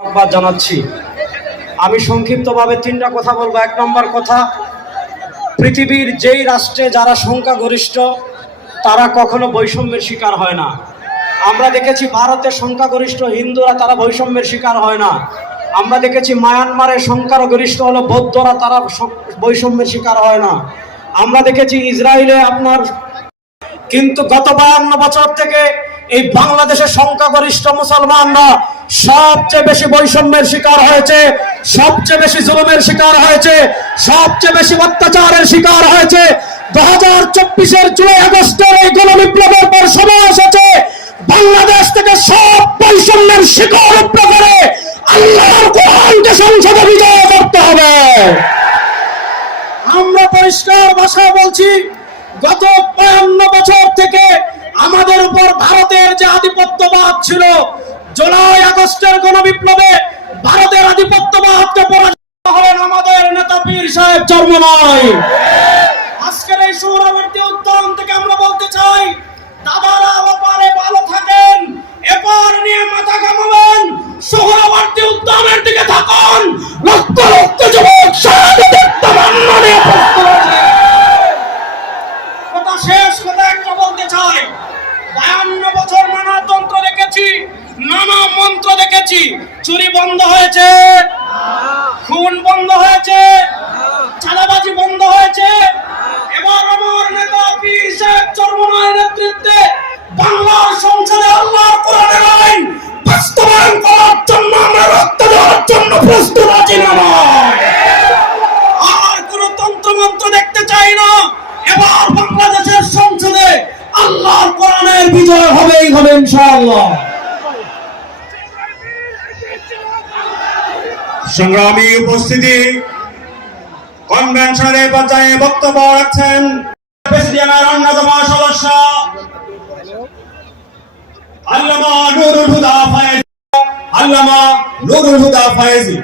ধন্যবাদ জানাচ্ছি। আমি সংক্ষিপ্তভাবে তিনটা কথা বলব। এক নম্বর কথা, পৃথিবীর যেই রাষ্ট্রে যারা সংখ্যাগরিষ্ঠ, তারা কখনো বৈষম্যের শিকার হয় না। আমরা দেখেছি ভারতের সংখ্যাগরিষ্ঠ হিন্দুরা, তারা বৈষম্যের শিকার হয় না। আমরা দেখেছি মায়ানমারের সংখ্যাগরিষ্ঠ হলো বৌদ্ধরা, তারা বৈষম্যের শিকার হয় না। আমরা দেখেছি ইসরায়েলে আপনার কিন্তু গত বায়ান্ন বছর থেকে এই বাংলাদেশের সংখ্যাগরিষ্ঠ মুসলমানরা সবচেয়ে বেশি বৈষম্যের শিকার হয়েছে, সবচেয়ে বেশি জুলুমের শিকার হয়েছে, সবচেয়ে বেশি অত্যাচারের শিকার হয়েছে। দু হাজার চব্বিশের জুলাই আগস্টের এই গণবিপ্লবের পর সময় এসেছে। বাংলাদেশ থেকে সব বৈষম্যের শিকার উপড়ে করে আল্লাহর কোরআনকে সংসদে বিজয় করতে হবে। আমরা পরিষ্কার ভাষায় বলছি, গত বায়ান্ন বছর থেকে আমাদের উপর ভারতের যে আধিপত্যবাদ ছিল, জুলাই আগস্টের গণবিপ্লবে ভারতের আধিপত্যবাদকে পরাজিত হলেন আমাদের নেতা পীর সাহেব চর্মনয় আজকের এই সৌরবর্তী উত্তরণ থেকে আমরা বলতে চাই, দাদারা ওপারে ভালো থাকেন নিয়ে মাথা কামাবেন দিকে থাকুন, লক্ষ লক্ষ যুবক শেষ, কথা একটা বলতে চাই। বায়ান্ন বছর নানা তন্ত্র দেখেছি নানা মন্ত্র দেখেছি। চুরি বন্ধ হয়েছে। খুন বন্ধ হয়েছে। হবে ইনশাআল্লাহ। সংগ্রামী উপস্থিতি কনভেনশনের পর্যায়ে বক্তব্য রাখছেন প্রেসিডিয়ামের অন্যতম সদস্য, আল্লামা নুরুল হুদা ফায়েজ। আল্লামা নুরুল হুদা ফায়েজি।